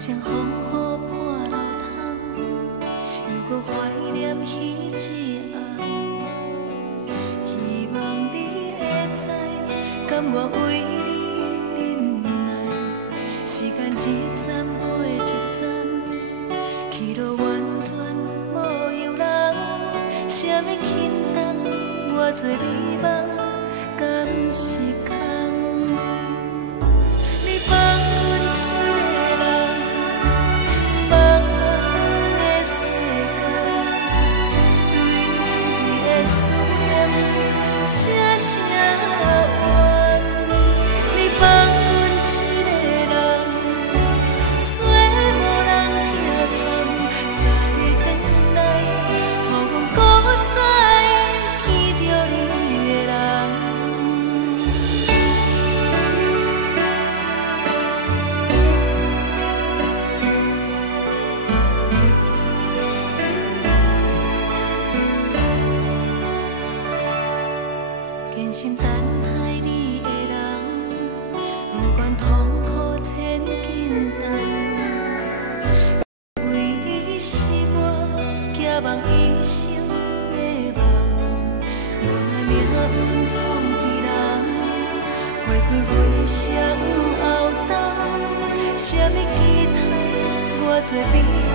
情风雨破路窗，又搁怀念彼一暗。希望你会知，甘愿为你忍耐。时间一站过一站，去路完全无由人。啥物轻重，偌多美梦，敢是空？你放阮一个人，茫茫的世间，对你的思念声声怨。你放阮一个人，做无人疼痛，才会回来，予阮搁再见着你的人。坚心等待你的人，不管痛苦千斤重。为你是我寄望一生的梦，无奈命运创治人，花开花谢黄后冬。啥物期待，偌多悲哀。